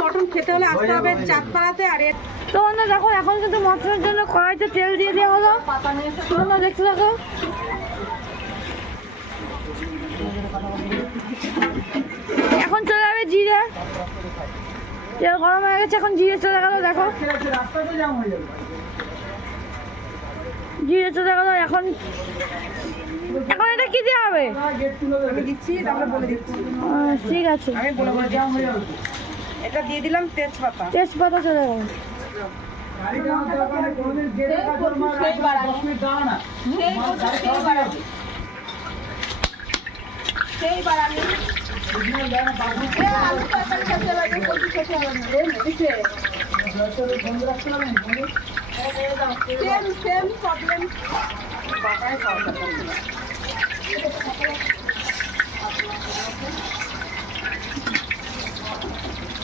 Mutton খেতে হলে আসতে হবে চাঁদপাড়াতে আর তো বন্ধু দেখো এখন কিন্তু মটনের জন্য কড়াইতে তেল দিয়ে দেওয়া হলো। তোমরা দেখতে থাকো। এখন চলে যাবে জিরে। তেল গরম হয়ে গেছে এখন জিরে চলে গেল দেখো। জিরে চলে গেল এখন এখন এটা কি দেওয়া হবে? আমি দিচ্ছি তাহলে বলে দিচ্ছি। ঠিক আছে। আমি বলে এটা দিয়ে দিলাম তেজপাতা। তেজপাতা চলে গেল। সেম সেম প্রবলেম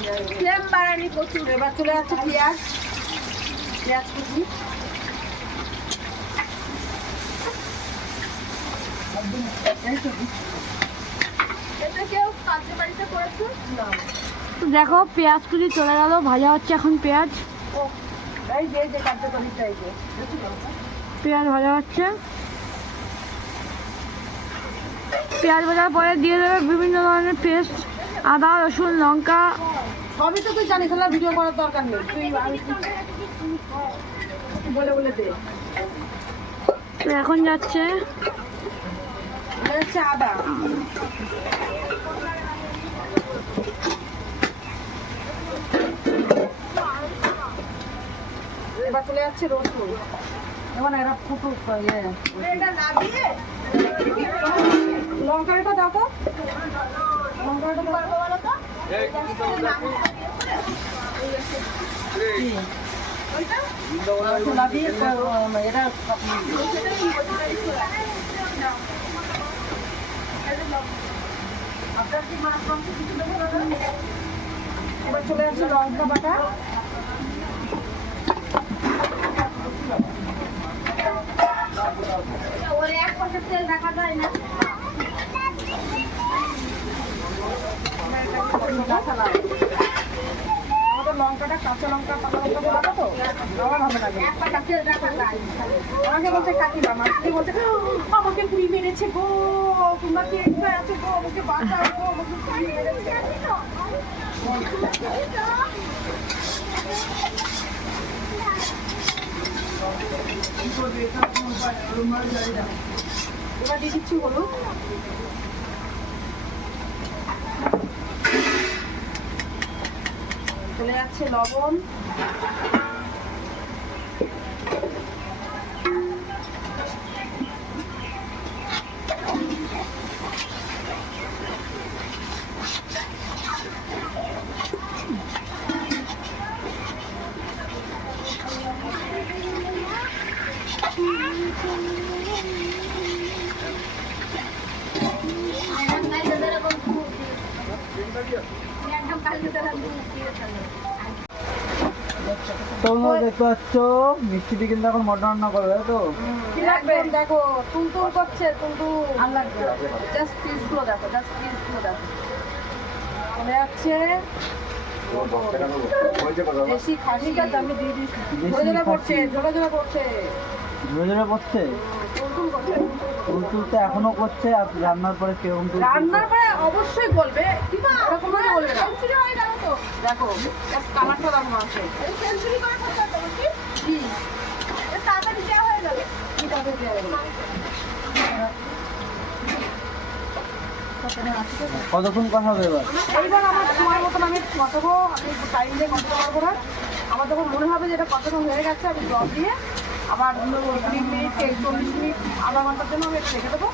সেম বাড়ানি প্রচুর। এবার চলে যাচ্ছে পেঁয়াজ। পেঁয়াজ কুচি। দেখো পেঁয়াজ কুচি চলে গেল ভাজা হচ্ছে এখন পেঁয়াজ। পেঁয়াজ ভাজা হচ্ছে। পেঁয়াজ ভাজার পরে দিয়ে দেবে বিভিন্ন ধরনের পেস্ট আদা রসুন লঙ্কা। সবই তো তুই জানিস না ভিডিও করার দরকার নেই। তুই বলে বলে দে। তো এখন যাচ্ছে। হচ্ছে আদা। এবার চলে যাচ্ছে রসুন। এখন এরা ফুটু লঙ্কাটা দাও তো। লঙ্কাটা দাও ছোলা দিয়ে এটা এবার চলে আসছে লঙ্কা বাটা আমাদের লঙ্কাটা কাঁচা লঙ্কা পাকা লঙ্কা বলা তো আমার ভালো লাগে কাকিমা মাকে বলছে আমাকে পুরি মেরেছে গো তোমরা কে কোথায় গো আমাকে বাঁচাও এবার দিয়ে দিচ্ছি হলুদ চলে যাচ্ছে লবণ। Thank you. তোমরা দেখতে পাচ্ছ মিষ্টিটি কিন্তু এখন মটন রান্না করবে তাই তো? দেখো তুলতুল করছে তুলতুল আর লাগবে জাস্ট পিসগুলো দেখো জাস্ট পিসগুলো দেখো। চলে যাচ্ছে। দেশি খাসি আমি দিয়ে দিচ্ছি। ঝরে ঝরে পড়ছে ঝরে ঝরে পড়ছে। ধীরে ধীরে পড়ছে? তুলতুল করছে এখনও করছে আর রান্নার পরে কেউ রান্নার পরে অবশ্যই বলবে না। দেখো জাস্ট কালারটা দেখো মাংসে কি? তাড়াতাড়ি দেওয়া হয়ে যাবে কি তাড়াতাড়ি দেওয়া হয়ে যাবে কতক্ষণ কথা হবে এবার? এইবার আমার সময় মতন আমি কতবো আমি টাইম দিয়ে কত পারব না। আমার যখন মনে হবে যে এটা কতক্ষণ হয়ে গেছে আমি জল দিয়ে আবার কুড়ি মিনিট চল্লিশ মিনিট আধা ঘণ্টার জন্য আমি এটা রেখে দেবো।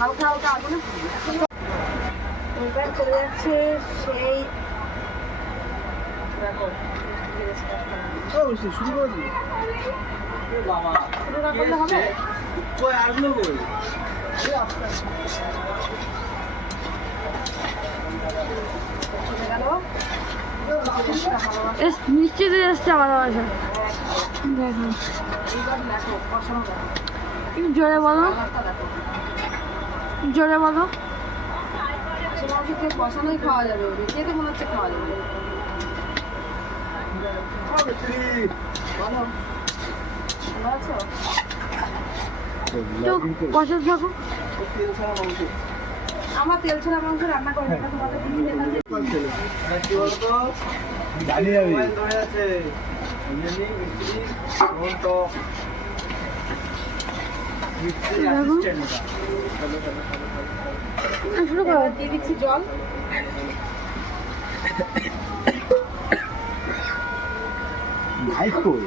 হালকা হালকা আগুনে এবার চলে যাচ্ছে সেই দেখো শুরু করে দিই শুরু না করলে হবে? কই চলে গেল এস মিষ্টি দিয়ে এসছে ভালোবাসা। দেখো এইবার দেখো কষানো দেখো একটু জোরে বলো। জোরে বলো। মাছের মাংস খেয়ে কষানোই খাওয়া যাবে তো মনে হচ্ছে খাওয়া যাবে। আমরা তেল ছাড়া মাংস রান্না করি তোমাদের জানি আছে। অ্যাসিস্ট্যান্ট শুরু করো। দিয়ে দিচ্ছি জল। মাইক কই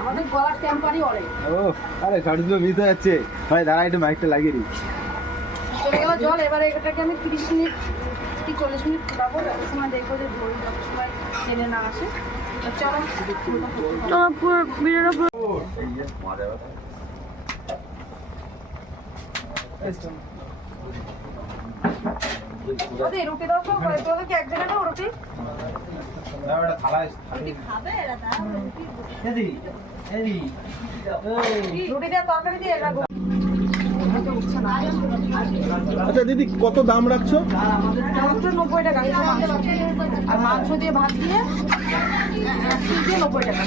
আমাদের গলার টেম্পারই অনেক ও আরে শর্ট মিস যাচ্ছে ভাই দাঁড়া একটু মাইকটা লাগিয়ে দিই। চলে গেল জল এবারে এটাকে আমি তিরিশ মিনিট কি চল্লিশ মিনিট ফুটাবো যত সময় দেখব যে ঝোল যত সময় টেনে না আসে। চলো চলো পুরো ভিডিওটা পুরো ওদের রুটি দাও তো কি দাও রুটি। রুটি দিয়ে তরকারি দিয়ে এটা আচ্ছা দিদি কত দাম রাখছো? মাত্র নব্বই টাকা। মাংস। আর মাংস দিয়ে ভাত দিয়ে এক পিস দিয়ে নব্বই টাকা।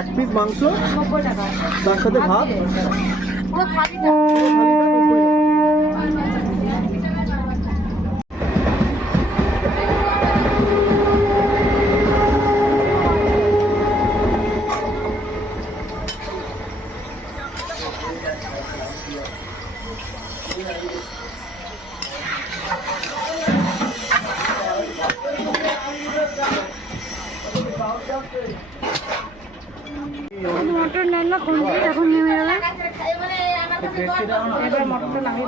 এক পিস মাংস? নব্বই টাকা। তার সাথে ভাত পুরো থালিটা। মটর রান্না করবে এখন নেমে যাবে। এবার নামিয়ে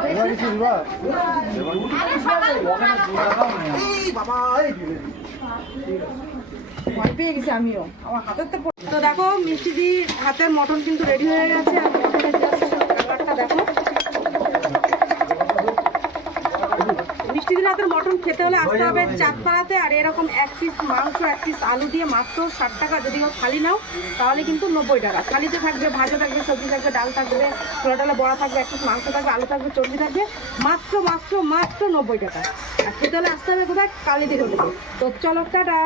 ভয় পেয়ে গেছি আমিও। আমার হাতের তো তো দেখো মিষ্টি দি হাতের মটন কিন্তু রেডি হয়ে গেছে। আর মটনের দেখো। মিষ্টি দিন হাতের মটন খেতে হলে আসতে হবে চাঁদপাড়াতে। আর এরকম এক পিস মাংস, এক পিস আলু দিয়ে মাত্র ষাট টাকা। যদি খালি নাও, তাহলে কিন্তু নব্বই টাকা। খালিতে থাকবে, ভাজা থাকবে, সবজি থাকবে, ডাল থাকবে ছোলা ডালে বড়া থাকবে, এক পিস মাংস থাকবে, আলু থাকবে, চর্বি থাকবে, মাত্র মাত্র মাত্র নব্বই টাকা। আর খেতে হলে আসতে হবে কোথায়? কালীদি হোটেলে। তো চলো, টাটা।